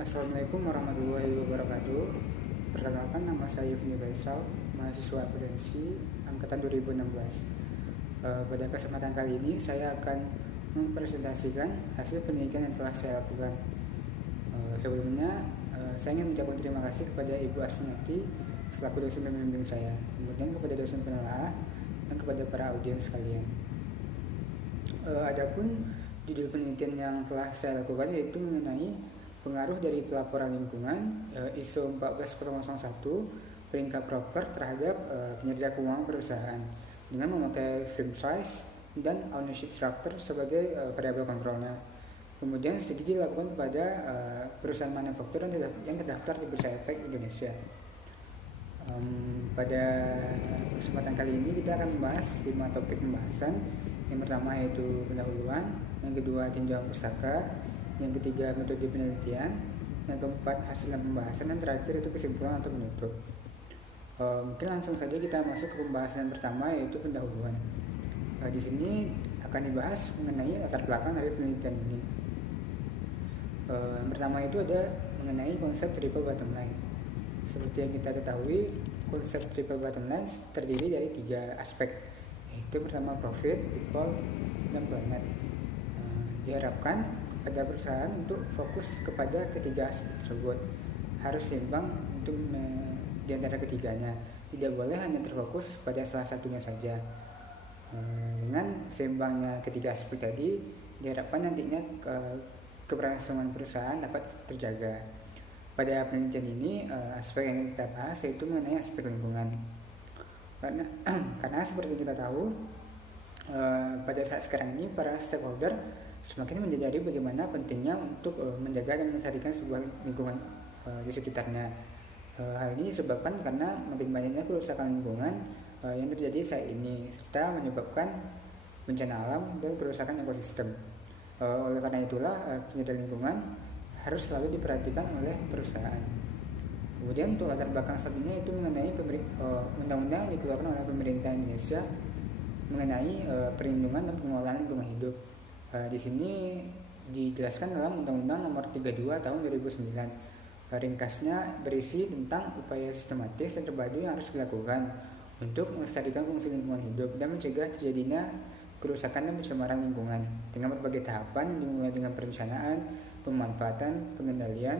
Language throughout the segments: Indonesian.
Assalamualaikum warahmatullahi wabarakatuh. Perkenalkan, nama saya Yufni Faisal, mahasiswa akuntansi angkatan 2016. Pada kesempatan kali ini saya akan mempresentasikan hasil penelitian yang telah saya lakukan. Sebelumnya saya ingin mengucapkan terima kasih kepada Ibu Asmiati selaku dosen pembimbing saya, kemudian kepada dosen penelaah dan kepada para audiens sekalian. Adapun judul penelitian yang telah saya lakukan yaitu mengenai pengaruh dari pelaporan lingkungan ISO 14001 peringkat proper terhadap kinerja keuangan perusahaan dengan memakai firm size dan ownership structure sebagai variabel kontrolnya. Kemudian studi dilakukan pada perusahaan manufaktur yang terdaftar di Bursa Efek Indonesia. Pada kesempatan kali ini kita akan membahas 5 topik pembahasan. Yang pertama yaitu pendahuluan, yang kedua tinjauan pustaka, yang ketiga metode penelitian, yang keempat hasil pembahasan, dan terakhir itu kesimpulan atau penutup. Mungkin langsung saja kita masuk ke pembahasan yang pertama yaitu pendahuluan. Di sini akan dibahas mengenai latar belakang dari penelitian ini. Yang pertama itu ada mengenai konsep triple bottom line. Seperti yang kita ketahui, konsep triple bottom line terdiri dari 3 aspek, yaitu pertama profit, people, dan planet. Diharapkan pada perusahaan untuk fokus kepada ketiga aspek tersebut, harus seimbang untuk di antara ketiganya, tidak boleh hanya terfokus pada salah satunya saja. Dengan seimbangnya ketiga aspek tadi, diharapkan nantinya keberlangsungan perusahaan dapat terjaga. Pada penelitian ini, aspek yang kita bahas yaitu mengenai aspek lingkungan. Karena seperti kita tahu, pada saat sekarang ini para stakeholder semakin menyadari bagaimana pentingnya untuk menjaga dan melestarikan sebuah lingkungan di sekitarnya. Hal ini disebabkan karena makin banyaknya kerusakan lingkungan yang terjadi saat ini, serta menyebabkan bencana alam dan kerusakan ekosistem. Oleh karena itulah kinerja lingkungan harus selalu diperhatikan oleh perusahaan. Kemudian untuk latar belakang selanjutnya itu mengenai undang-undang yang dikeluarkan oleh pemerintah Indonesia mengenai perlindungan dan pengelolaan lingkungan hidup. Di sini dijelaskan dalam Undang-Undang Nomor 32 Tahun 2009. Ringkasnya berisi tentang upaya sistematis dan terpadu yang harus dilakukan untuk melestarikan fungsi lingkungan hidup dan mencegah terjadinya kerusakan dan pencemaran lingkungan dengan berbagai tahapan yang dimulai dengan perencanaan, pemanfaatan, pengendalian,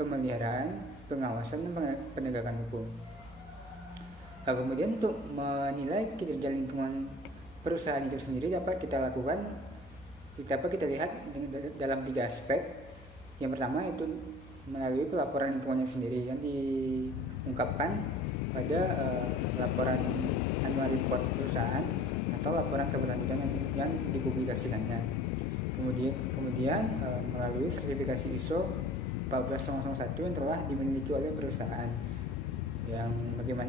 pemeliharaan, pengawasan, dan penegakan hukum. Kemudian untuk menilai kinerja lingkungan perusahaan itu sendiri dapat kita lihat dalam 3 aspek. Yang pertama itu melalui pelaporan lingkungannya sendiri yang diungkapkan pada laporan annual report perusahaan atau laporan keberlanjutan yang dipublikasikannya. Kemudian melalui sertifikasi ISO 14001 yang telah dimiliki oleh perusahaan, yang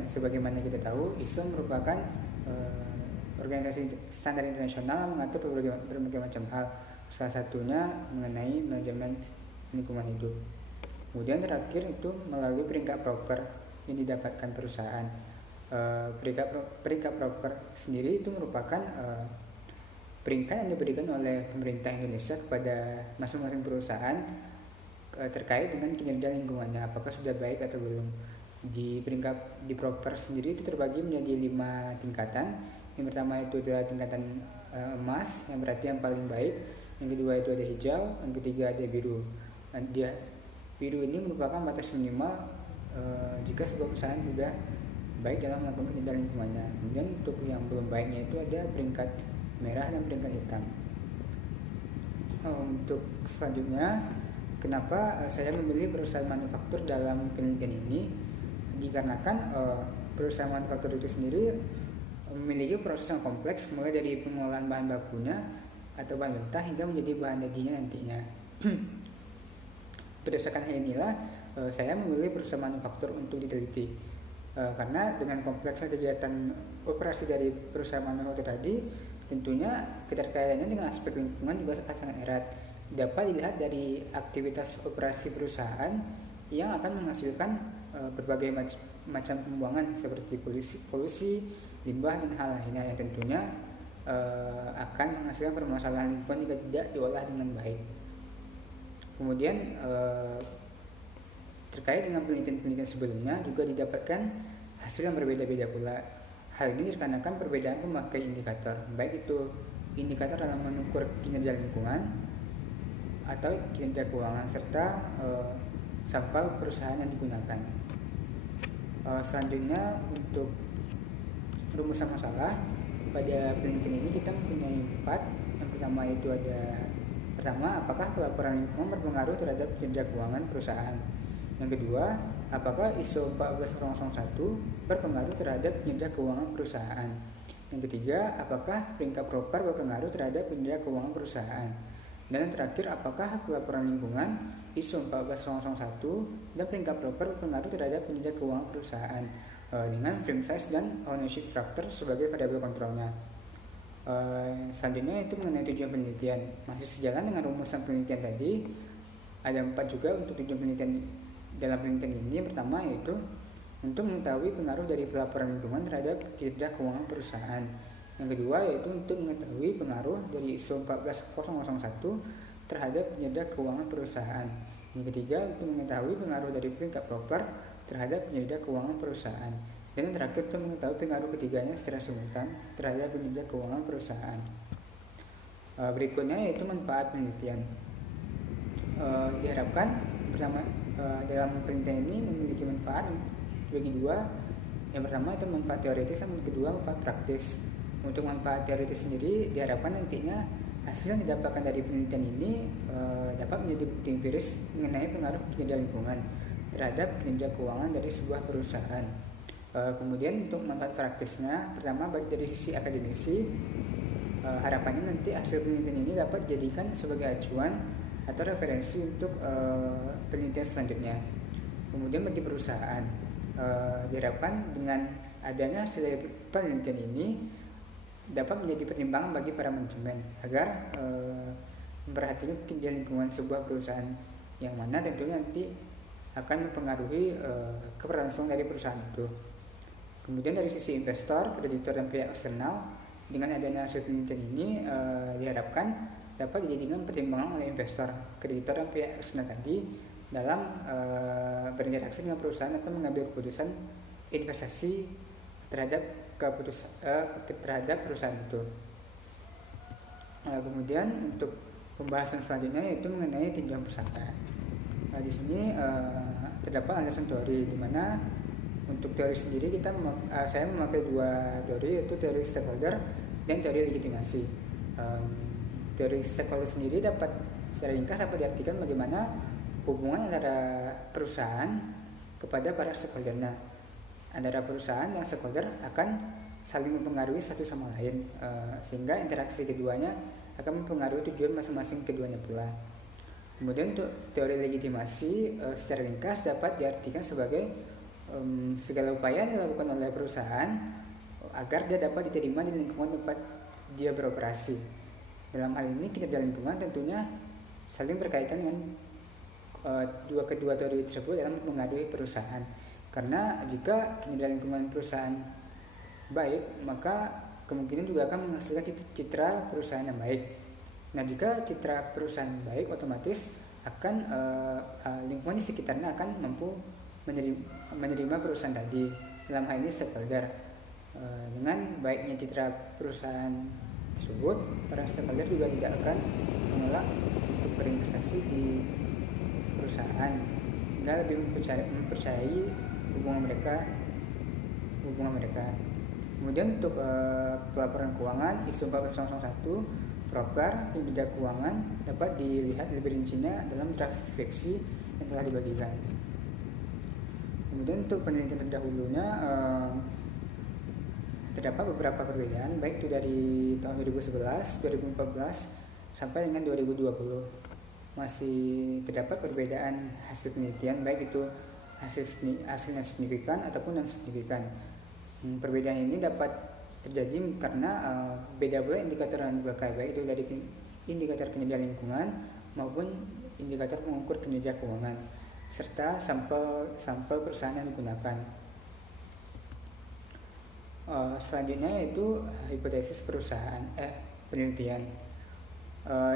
sebagaimana kita tahu, ISO merupakan organisasi standar internasional mengatur berbagai macam hal, salah satunya mengenai manajemen lingkungan hidup. Kemudian terakhir itu melalui peringkat proper yang didapatkan perusahaan. Peringkat proper sendiri itu merupakan peringkat yang diberikan oleh pemerintah Indonesia kepada masing-masing perusahaan terkait dengan kinerja lingkungannya, apakah sudah baik atau belum. Di proper sendiri itu terbagi menjadi 5 tingkatan. Yang pertama itu adalah tingkatan emas, yang berarti yang paling baik. Yang kedua itu ada hijau, yang ketiga ada biru. Biru ini merupakan batas minimal jika sebuah perusahaan sudah baik dalam melakukan kinerja lingkungannya. Kemudian untuk yang belum baiknya itu ada peringkat merah dan peringkat hitam. Untuk selanjutnya, kenapa saya memilih perusahaan manufaktur dalam penelitian ini? Dikarenakan perusahaan manufaktur itu sendiri memiliki proses yang kompleks, mulai dari pengolahan bahan bakunya atau bahan mentah hingga menjadi bahan jadinya nantinya. Berdasarkan hal inilah saya memilih perusahaan manufaktur untuk diteliti, karena dengan kompleksnya kegiatan operasi dari perusahaan manufaktur tadi, tentunya keterkaitannya dengan aspek lingkungan juga sangat erat. Dapat dilihat dari aktivitas operasi perusahaan yang akan menghasilkan berbagai macam pembuangan seperti polusi, limbah, dan hal lainnya yang tentunya akan menghasilkan permasalahan lingkungan jika tidak diolah dengan baik. Kemudian terkait dengan penelitian-penelitian sebelumnya juga didapatkan hasil yang berbeda-beda pula. Hal ini dikarenakan perbedaan pemakai indikator, baik itu indikator dalam mengukur kinerja lingkungan atau kinerja keuangan serta sampel perusahaan yang digunakan. Selanjutnya untuk rumusan masalah pada penelitian ini kita mempunyai 4. Yang pertama itu apakah pelaporan lingkungan berpengaruh terhadap kinerja keuangan perusahaan? Yang kedua, apakah ISO 14001 berpengaruh terhadap kinerja keuangan perusahaan? Yang ketiga, apakah peringkat proper berpengaruh terhadap kinerja keuangan perusahaan? Dan yang terakhir, apakah pelaporan lingkungan ISO 14001 dan peringkat proper berpengaruh terhadap kinerja keuangan perusahaan dengan frame size dan ownership structure sebagai variabel kontrolnya. Selanjutnya itu mengenai tujuan penelitian. Masih sejalan dengan rumusan penelitian tadi, ada 4 juga untuk tujuan penelitian dalam penelitian ini. Yang pertama yaitu untuk mengetahui pengaruh dari pelaporan lingkungan terhadap kinerja keuangan perusahaan. Yang kedua yaitu untuk mengetahui pengaruh dari ISO 14001 terhadap kinerja keuangan perusahaan. Yang ketiga untuk mengetahui pengaruh dari peringkat proper terhadap kinerja keuangan perusahaan. Dan yang terakhir itu mengetahui pengaruh ketiganya secara simultan terhadap kinerja keuangan perusahaan. Berikutnya yaitu manfaat penelitian. Diharapkan pertama dalam penelitian ini memiliki manfaat bagi dua. Yang pertama itu manfaat teoritis, dan yang kedua manfaat praktis. Untuk manfaat teoritis sendiri diharapkan nantinya hasil yang didapatkan dari penelitian ini dapat menjadi bukti empiris mengenai pengaruh kinerja lingkungan terhadap kinerja keuangan dari sebuah perusahaan. Kemudian untuk manfaat praktisnya, pertama baik dari sisi akademisi, harapannya nanti hasil penelitian ini dapat dijadikan sebagai acuan atau referensi untuk penelitian selanjutnya. Kemudian bagi perusahaan, diharapkan dengan adanya hasil penelitian ini dapat menjadi pertimbangan bagi para manajemen agar memperhatikan kinerja lingkungan sebuah perusahaan, yang mana tentunya nanti akan mempengaruhi keberlangsungan dari perusahaan itu. Kemudian dari sisi investor, kreditor, dan pihak eksternal, dengan adanya hasil penelitian ini diharapkan dapat dijadikan pertimbangan oleh investor, kreditor, dan pihak eksternal tadi dalam berinteraksi dengan perusahaan atau mengambil keputusan investasi terhadap perusahaan itu. Kemudian untuk pembahasan selanjutnya yaitu mengenai tinjauan pusaka. Di sini terdapat alasan teori, di mana untuk teori sendiri saya memakai 2 teori, yaitu teori stakeholder dan teori legitimasi. Teori stakeholder sendiri dapat secara ringkas dapat diartikan bagaimana hubungan antara perusahaan kepada para stakeholdernya. Antara perusahaan dan stakeholder akan saling mempengaruhi satu sama lain, sehingga interaksi keduanya akan mempengaruhi tujuan masing-masing keduanya pula. Kemudian untuk teori legitimasi secara ringkas dapat diartikan sebagai segala upaya yang dilakukan oleh perusahaan agar dia dapat diterima di lingkungan tempat dia beroperasi. Dalam hal ini kinerja lingkungan tentunya saling berkaitan dengan kedua teori tersebut dalam mempengaruhi perusahaan. Karena jika kinerja lingkungan perusahaan baik, maka kemungkinan juga akan menghasilkan citra perusahaan yang baik. Nah, jika citra perusahaan baik, otomatis akan lingkungan di sekitarnya akan mampu menerima perusahaan tadi. Dalam hal ini stakeholder. Dengan baiknya citra perusahaan tersebut, para stakeholder juga tidak akan menolak untuk berinvestasi di perusahaan, sehingga lebih mempercayai hubungan mereka. Kemudian untuk pelaporan keuangan ISO 14001 proper kinerja keuangan dapat dilihat lebih rincinya dalam draft deskripsi yang telah dibagikan. Kemudian untuk penelitian terdahulunya terdapat beberapa perbedaan, baik itu dari tahun 2011, 2014 sampai dengan 2020. Masih terdapat perbedaan hasil penelitian, baik itu hasilnya signifikan ataupun non signifikan. Perbedaan ini dapat terjadi karena beda pula indikator yang dipakai, baik itu dari indikator kinerja lingkungan maupun indikator pengukur kinerja keuangan serta sampel perusahaan yang digunakan. Selanjutnya yaitu hipotesis penelitian.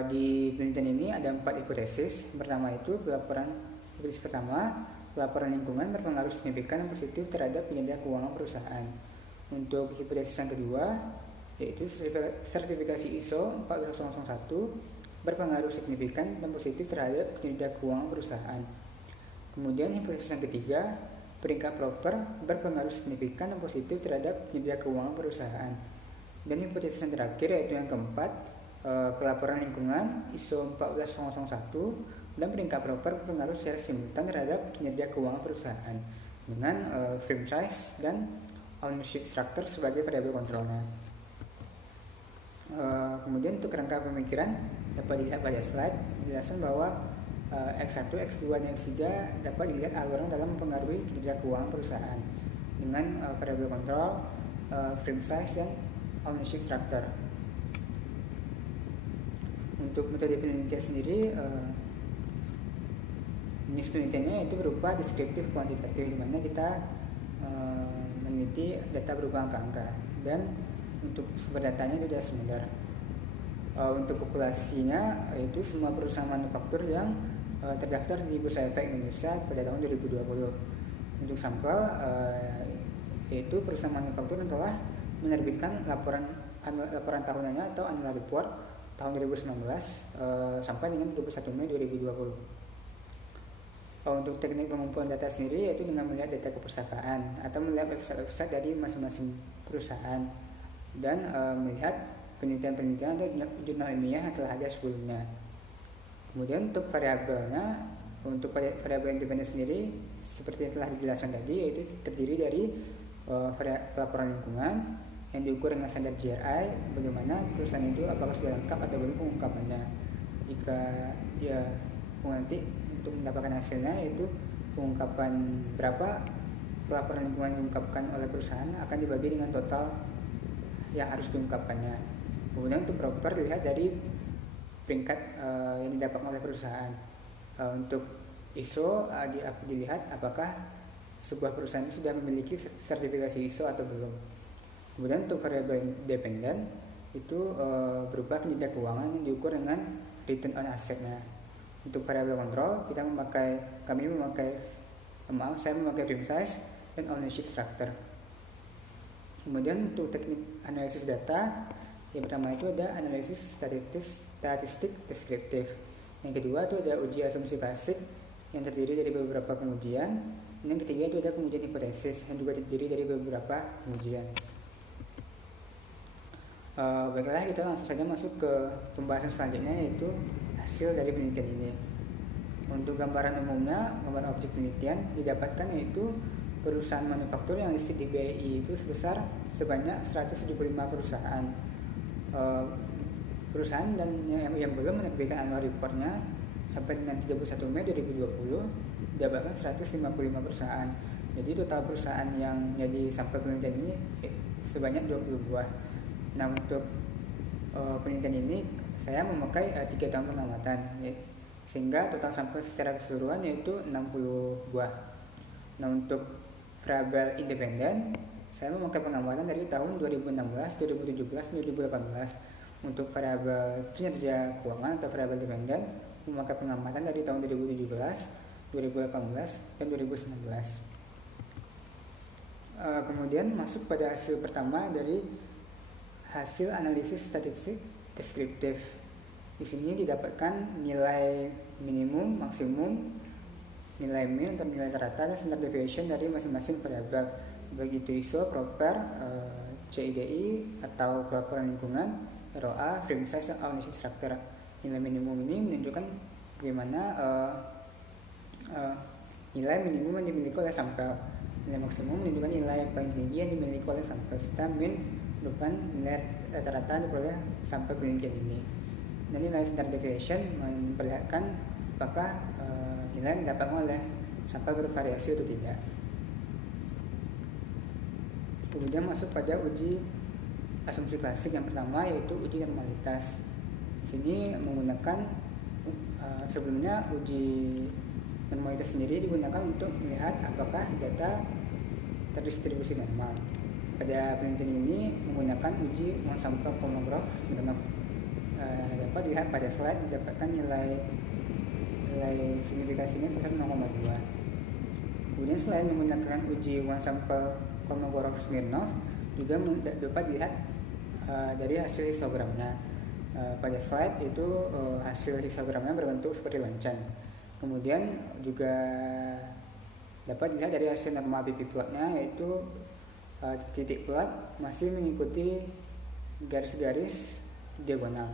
Di penelitian ini ada 4 hipotesis. Pertama itu hipotesis pertama, pelaporan lingkungan berpengaruh signifikan dan positif terhadap kinerja keuangan perusahaan. Untuk hipotesis yang kedua, yaitu sertifikasi ISO 14001 berpengaruh signifikan dan positif terhadap kinerja keuangan perusahaan. Kemudian hipotesis yang ketiga, peringkat proper berpengaruh signifikan dan positif terhadap kinerja keuangan perusahaan. Dan hipotesis yang terakhir yaitu yang keempat, pelaporan lingkungan ISO 14001 dan peringkat proper berpengaruh secara simultan terhadap kinerja keuangan perusahaan dengan firm size dan ownership structure sebagai variabel kontrolnya. Kemudian untuk rangka pemikiran dapat dilihat pada slide penjelasan bahwa X1, X2, dan X3 dapat dilihat algoritma dalam mempengaruhi kinerja keuangan perusahaan dengan variabel kontrol, frame size, dan ownership structure. Untuk metode penelitian sendiri, jenis penelitiannya itu berupa deskriptif kuantitatif, di mana kita meneliti data berupa angka-angka, dan untuk sumber datanya itu dari sumber. Untuk populasinya yaitu semua perusahaan manufaktur yang terdaftar di Bursa Efek Indonesia pada tahun 2020. Untuk sampel yaitu perusahaan manufaktur yang telah menerbitkan laporan tahunannya atau annual report tahun 2019 sampai dengan 31 Mei 2020. Untuk teknik pengumpulan data sendiri yaitu dengan melihat data keperpustakaan atau melihat website dari masing-masing perusahaan dan melihat penelitian-penelitian atau jurnal ilmiah yang telah ada sebelumnya. Kemudian untuk variabelnya, untuk variabel independen sendiri seperti yang telah dijelaskan tadi, yaitu terdiri dari pelaporan lingkungan yang diukur dengan standar GRI, bagaimana perusahaan itu apakah sudah lengkap atau belum pengungkapannya. Jika dia nanti untuk mendapatkan hasilnya yaitu pengungkapan berapa pelaporan lingkungan yang diungkapkan oleh perusahaan akan dibagi dengan total yang harus diungkapkannya. Kemudian untuk proper dilihat dari peringkat yang didapat oleh perusahaan. Untuk ISO dilihat apakah sebuah perusahaan sudah memiliki sertifikasi ISO atau belum. Kemudian untuk variabel independen itu berupa kinerja keuangan yang diukur dengan return on asset-nya. Untuk variabel kontrol saya memakai frame size dan ownership structure. Kemudian untuk teknik analisis data, yang pertama itu ada analisis statistik deskriptif. Yang kedua itu ada uji asumsi klasik yang terdiri dari beberapa pengujian. Dan yang ketiga itu ada pengujian hipotesis yang juga terdiri dari beberapa pengujian. Baiklah, kita langsung saja masuk ke pembahasan selanjutnya, yaitu hasil dari penelitian ini. Untuk gambaran umumnya, gambaran objek penelitian didapatkan yaitu perusahaan manufaktur yang listed di BI itu sebanyak 175 perusahaan. Perusahaan dan yang belum menerbitkan annual reportnya sampai dengan 31 Mei 2020 didapatkan 155 perusahaan. Jadi total perusahaan yang jadi sampel penelitian ini sebanyak 20 buah. Nah, untuk penelitian ini saya memakai 3 tahun pengamatan, sehingga total sampel secara keseluruhan yaitu 60 buah. Nah, untuk variabel independen saya memakai pengamatan dari tahun 2016, 2017, 2018. Untuk variabel kinerja keuangan atau variabel independen memakai pengamatan dari tahun 2017, 2018, dan 2019. Kemudian masuk pada hasil pertama dari hasil analisis statistik deskriptif. Di sini didapatkan nilai minimum, maksimum, nilai mean atau nilai rata dan standard deviation dari masing-masing variabel, baik itu ISO, proper, CIDI atau pelaporan lingkungan, ROA, frame size, dan ownership structure. Nilai minimum ini menunjukkan bagaimana nilai minimum yang dimiliki oleh sampel. Nilai maksimum menunjukkan nilai yang paling tinggi yang dimiliki oleh sampel, serta mean merupakan nilai rata-rata yang diperoleh sampel penelitian ini. Dan nilai standard deviation memperlihatkan apakah nilai yang didapatkan oleh sampel bervariasi atau tidak. Kemudian masuk pada uji asumsi klasik yang pertama, yaitu uji normalitas. Di sini menggunakan sebelumnya uji normalitas sendiri digunakan untuk melihat apakah data terdistribusi normal. Pada penelitian ini menggunakan uji non-sample chronograph Smirnov. dapat dilihat pada slide didapatkan nilai signifikasinya sebesar 0,2. Kemudian selain menggunakan uji one sample Kolmogorov-Smirnov juga dapat dilihat dari hasil histogramnya. Pada slide itu hasil histogramnya berbentuk seperti lonceng. Kemudian juga dapat dilihat dari hasil normal PP plotnya, yaitu titik plot masih mengikuti garis-garis diagonal.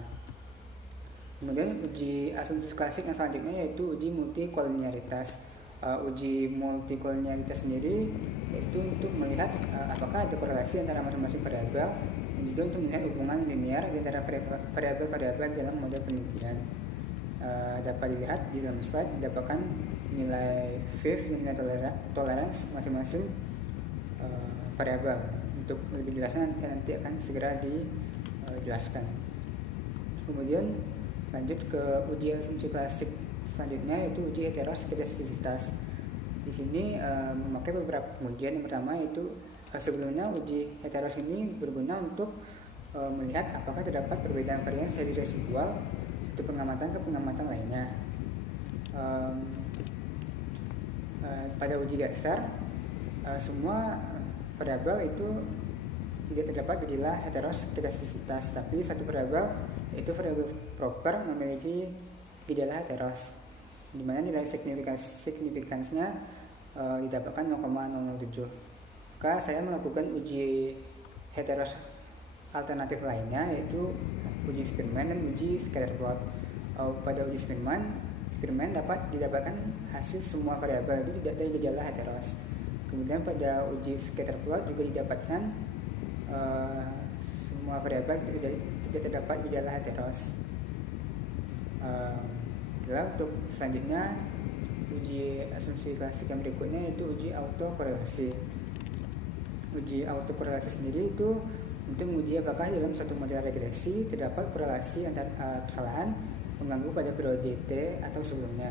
Kemudian uji asumsi klasik yang selanjutnya yaitu uji multikolinearitas. Uji multikolinearitas sendiri yaitu untuk melihat apakah ada korelasi antara masing-masing variabel dan juga untuk melihat hubungan linear antara variabel-variabel dalam model penelitian. Dapat dilihat di dalam slide didapatkan nilai FIF, nilai tolerance masing-masing variabel. Untuk lebih jelasnya nanti akan segera dijelaskan. Kemudian lanjut ke uji asumsi klasik selanjutnya yaitu uji heteroskedastisitas. Di sini memakai beberapa pengujian. Yang pertama yaitu sebelumnya uji heteros ini berguna untuk melihat apakah terdapat perbedaan varians dari residual satu pengamatan ke pengamatan lainnya. Pada uji dasar semua variabel itu tidak terdapat gejala heteroskedastisitas, tapi satu variabel yaitu variabel proper memiliki gejala heteros, di mana nilai signifikansinya didapatkan 0,007. Maka saya melakukan uji heteros alternatif lainnya yaitu uji Spearman dan uji scatterplot. Pada uji Spearman dapat didapatkan hasil semua variabel itu tidak ada gejala heteros. Kemudian pada uji scatterplot juga didapatkan semua variabel tidak terdapat gejala heteros. Untuk selanjutnya uji asumsi klasik yang berikutnya yaitu uji autokorelasi. Uji autokorelasi sendiri itu untuk menguji apakah dalam suatu model regresi terdapat korelasi antara kesalahan mengganggu pada periode T atau sebelumnya.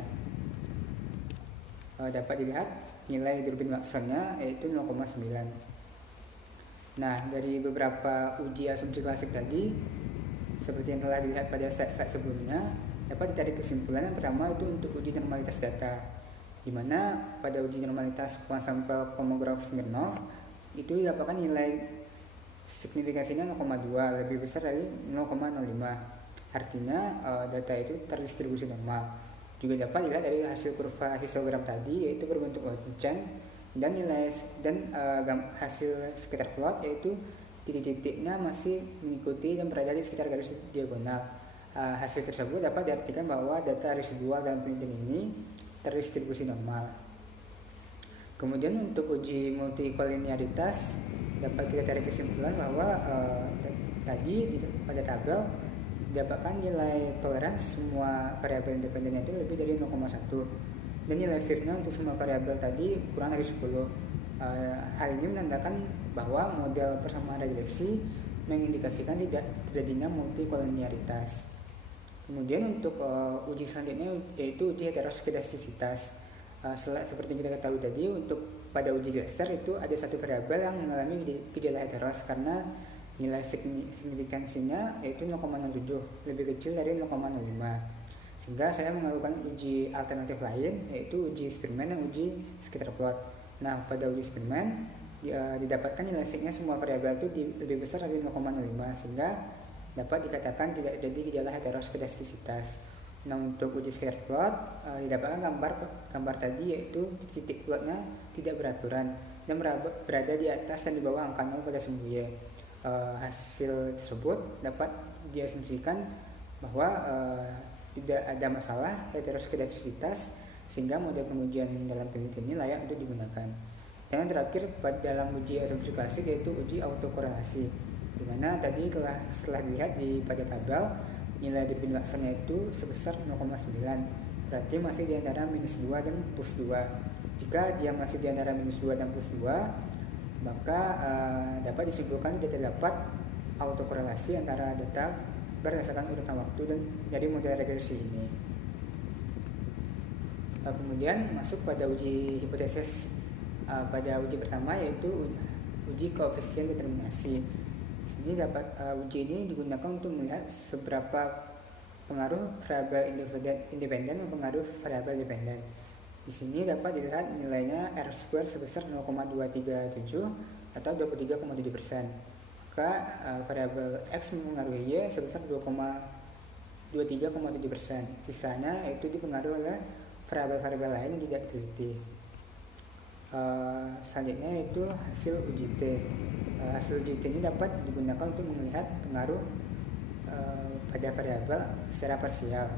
Dapat dilihat nilai Durbin Watsonnya yaitu 0,9. Nah, dari beberapa uji asumsi klasik tadi, seperti yang telah dilihat pada slide sebelumnya, dapat ditarik kesimpulan yang pertama itu untuk uji normalitas data, di mana pada uji normalitas one sample Kolmogorov-Smirnov itu didapatkan nilai signifikasinya 0,2, lebih besar dari 0,05. Artinya data itu terdistribusi normal. Juga dapat dilihat dari hasil kurva histogram tadi yaitu berbentuk lonceng dan hasil scatterplot yaitu titik-titiknya masih mengikuti dan berada di sekitar garis diagonal. Hasil tersebut dapat diartikan bahwa data residual dalam penelitian ini terdistribusi normal. Kemudian untuk uji multikolinearitas dapat kita tarik kesimpulan bahwa tadi pada tabel didapatkan nilai toleransi semua variabel independennya itu lebih dari 0,1 dan nilai FIF-nya untuk semua variabel tadi kurang dari 10. Hal ini menandakan bahwa model persamaan regresi mengindikasikan tidak terjadinya multikolinearitas. Kemudian untuk uji selanjutnya yaitu uji heteroskedastisitas. Seperti kita ketahui tadi, untuk pada uji Gleiser itu ada satu variabel yang mengalami gejala heteros karena nilai signifikansinya yaitu 0,07, lebih kecil dari 0,05. Sehingga saya melakukan uji alternatif lain yaitu uji Spearman dan uji scatterplot. Nah, pada uji Spearman didapatkan nilai signya semua variabel itu lebih besar dari 0,05 sehingga dapat dikatakan tidak terjadi gejala heteroskedastisitas. Nah, untuk uji scatterplot didapatkan gambar tadi yaitu titik plotnya tidak beraturan dan berada di atas dan di bawah angka 0 pada sumbu Y. Hasil tersebut dapat diasumsikan bahwa tidak ada masalah heteroskedastisitas sehingga model pengujian dalam penelitian ini layak untuk digunakan. Dan yang terakhir dalam uji asumsi klasik yaitu uji autokorelasi, di mana tadi setelah dilihat pada tabel nilai Durbin Watsonnya itu sebesar 0,9, berarti masih di antara -2 dan +2. Jika dia masih di antara -2 dan +2, maka dapat disimpulkan tidak terdapat autokorelasi antara data berdasarkan urutan waktu dan dari model regresi ini. Kemudian masuk pada uji hipotesis pada uji pertama yaitu uji koefisien determinasi. Di sini uji ini digunakan untuk melihat seberapa pengaruh variabel independen mempengaruhi variabel dependen. Di sini dapat dilihat nilainya R² sebesar 0,237 atau 23,7%. Maka variabel X mempengaruhi Y sebesar 23,7%. Sisanya itu dipengaruhi oleh variabel-variabel lain yang tidak diteliti. Selanjutnya itu hasil uji T. Hasil uji T ini dapat digunakan untuk melihat pengaruh pada variabel secara parsial.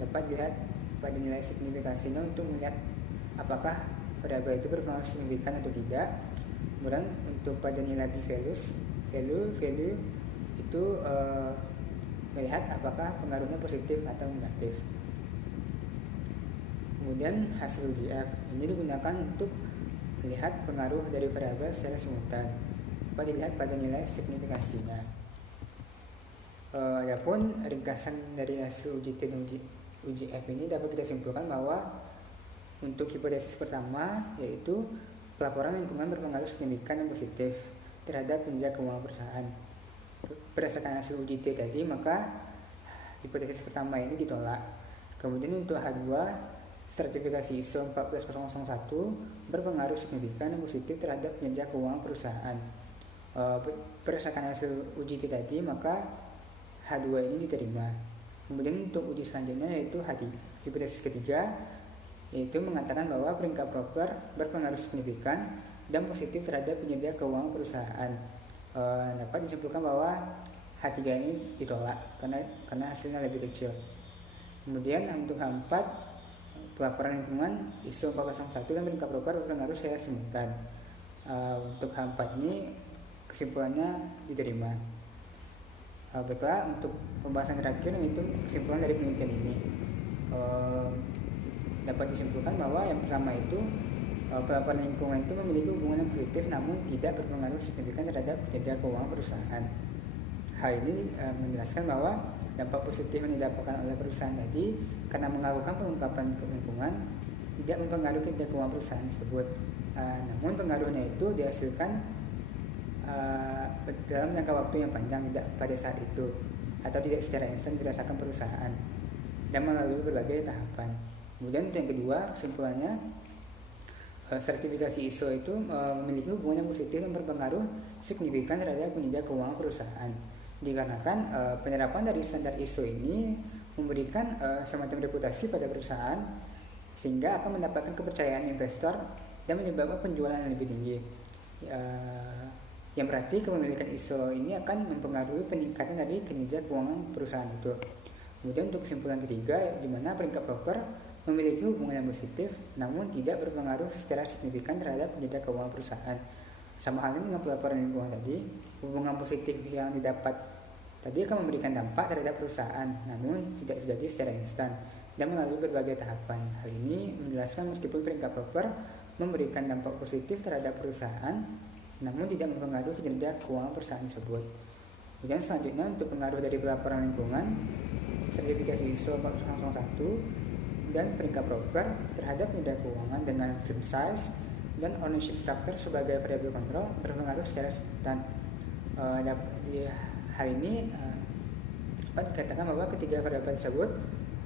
Dapat dilihat pada nilai signifikasinya untuk melihat apakah variabel itu berpengaruh signifikan atau tidak. Kemudian untuk pada nilai value itu melihat apakah pengaruhnya positif atau negatif. Kemudian hasil uji F ini digunakan untuk melihat pengaruh dari variabel secara simultan. Dapat dilihat pada nilai signifikasinya. Adapun ringkasan dari hasil uji T dan uji F ini dapat kita simpulkan bahwa untuk hipotesis pertama yaitu pelaporan lingkungan berpengaruh signifikan dan positif terhadap kinerja keuangan perusahaan. Berdasarkan hasil uji T tadi, maka hipotesis pertama ini ditolak. Kemudian untuk H2, sertifikasi ISO 14001 berpengaruh signifikan dan positif terhadap kinerja keuangan perusahaan. Berdasarkan hasil uji T tadi, maka H2 ini diterima. Kemudian untuk uji selanjutnya yaitu H3. Hipotesis ketiga yaitu mengatakan bahwa peringkat proper berpengaruh signifikan dan positif terhadap kinerja keuangan perusahaan. Dapat disimpulkan bahwa H3 ini ditolak karena hasilnya lebih kecil. Kemudian untuk H4, pelaporan lingkungan ISO 14001 dan peringkat proper berpengaruh secara simultan. Untuk H4 ini kesimpulannya diterima. Baiklah, untuk pembahasan terakhir yaitu kesimpulan dari penelitian ini. Dapat disimpulkan bahwa yang pertama itu pelaporan lingkungan itu memiliki hubungan yang positif namun tidak berpengaruh signifikan terhadap kinerja keuangan perusahaan. Hal ini menjelaskan bahwa dampak positif yang didapatkan oleh perusahaan tadi karena melakukan pengungkapan lingkungan tidak mempengaruhi kinerja keuangan perusahaan tersebut. Namun pengaruhnya itu dihasilkan dalam jangka waktu yang panjang, tidak pada saat itu atau tidak secara instan dirasakan perusahaan dan melalui berbagai tahapan. Kemudian yang kedua, kesimpulannya sertifikasi ISO itu memiliki hubungan yang positif yang berpengaruh signifikan terhadap kinerja keuangan perusahaan. Dikarenakan penerapan dari standar ISO ini memberikan semacam reputasi pada perusahaan sehingga akan mendapatkan kepercayaan investor dan menyebabkan penjualan yang lebih tinggi. Yang berarti kepemilikan ISO ini akan mempengaruhi peningkatan dari kinerja keuangan perusahaan itu. Kemudian untuk kesimpulan ketiga, di mana peringkat proper memiliki hubungan yang positif namun tidak berpengaruh secara signifikan terhadap kinerja keuangan perusahaan. Sama halnya dengan pelaporan lingkungan tadi, hubungan positif yang didapat tadi akan memberikan dampak terhadap perusahaan namun tidak terjadi secara instan dan melalui berbagai tahapan. Hal ini menjelaskan meskipun peringkat proper memberikan dampak positif terhadap perusahaan namun tidak mempengaruhi kinerja keuangan perusahaan tersebut. Kemudian selanjutnya untuk pengaruh dari pelaporan lingkungan, sertifikasi ISO 14001 dan peringkat proper terhadap kinerja keuangan dengan firm size dan ownership structure sebagai variabel kontrol berpengaruh secara simultan. Hal ini dapat dikatakan bahwa ketiga variabel tersebut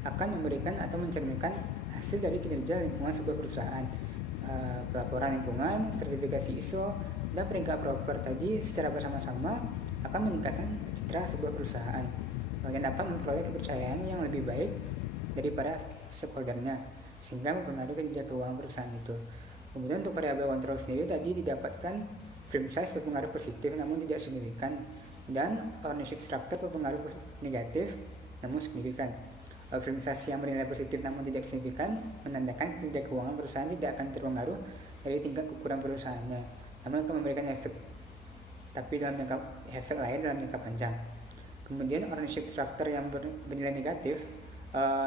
akan memberikan atau mencerminkan hasil dari kinerja lingkungan sebuah perusahaan. Pelaporan lingkungan, sertifikasi ISO, dan peringkat proper tadi secara bersama-sama akan meningkatkan citra sebuah perusahaan dan dapat memperoleh kepercayaan yang lebih baik daripada stakeholdernya sehingga mempengaruhi kinerja keuangan perusahaan itu. Kemudian untuk variabel kontrol sendiri tadi didapatkan firm size berpengaruh positif namun tidak signifikan dan ownership structure berpengaruh negatif namun signifikan. Firm size yang bernilai positif namun tidak signifikan menandakan kinerja keuangan perusahaan tidak akan terpengaruh dari tingkat ukuran perusahaannya, namun akan memberikan efek lain dalam jangka panjang. Kemudian ownership structure yang bernilai negatif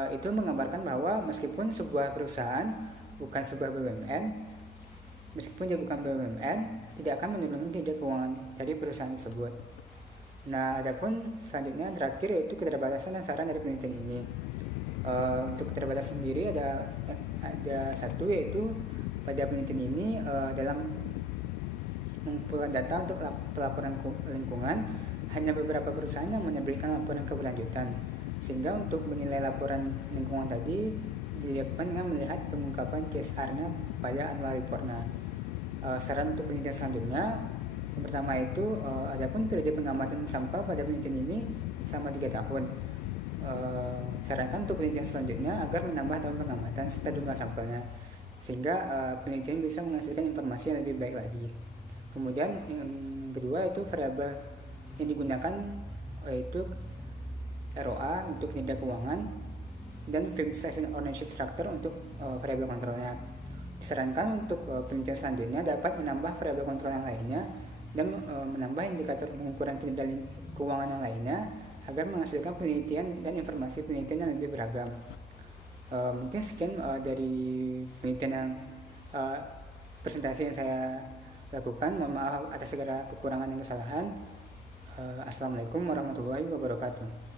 itu menggambarkan bahwa meskipun sebuah perusahaan bukan sebuah BUMN, tidak akan menurunkan kinerja keuangan dari perusahaan tersebut. Nah, adapun selanjutnya terakhir yaitu keterbatasan dan saran dari penelitian ini. Untuk keterbatasan sendiri ada satu, yaitu pada penelitian ini dalam mengumpulkan data untuk pelaporan lingkungan hanya beberapa perusahaan yang menerbitkan laporan keberlanjutan, Sehingga untuk menilai laporan lingkungan tadi dilakukan dengan melihat pengungkapan CSR-nya pada annual report-nya. Saran untuk penelitian selanjutnya, yang pertama itu adapun periode pengamatan sampah pada penelitian ini selama 3 tahun. Sarankan untuk penelitian selanjutnya agar menambah tahun pengamatan serta jumlah sampelnya, sehingga penelitian bisa menghasilkan informasi yang lebih baik lagi. Kemudian yang kedua itu variabel yang digunakan yaitu ROA untuk kinerja keuangan dan Fixed Asset Ownership Structure untuk variabel kontrolnya. Disarankan untuk penelitian selanjutnya dapat menambah variabel kontrol yang lainnya dan menambah indikator pengukuran kinerja keuangan yang lainnya agar menghasilkan penelitian dan informasi penelitian yang lebih beragam. Mungkin sekian dari penelitian yang presentasi yang saya lakukan. Mohon maaf atas segala kekurangan dan kesalahan. Assalamualaikum warahmatullahi wabarakatuh.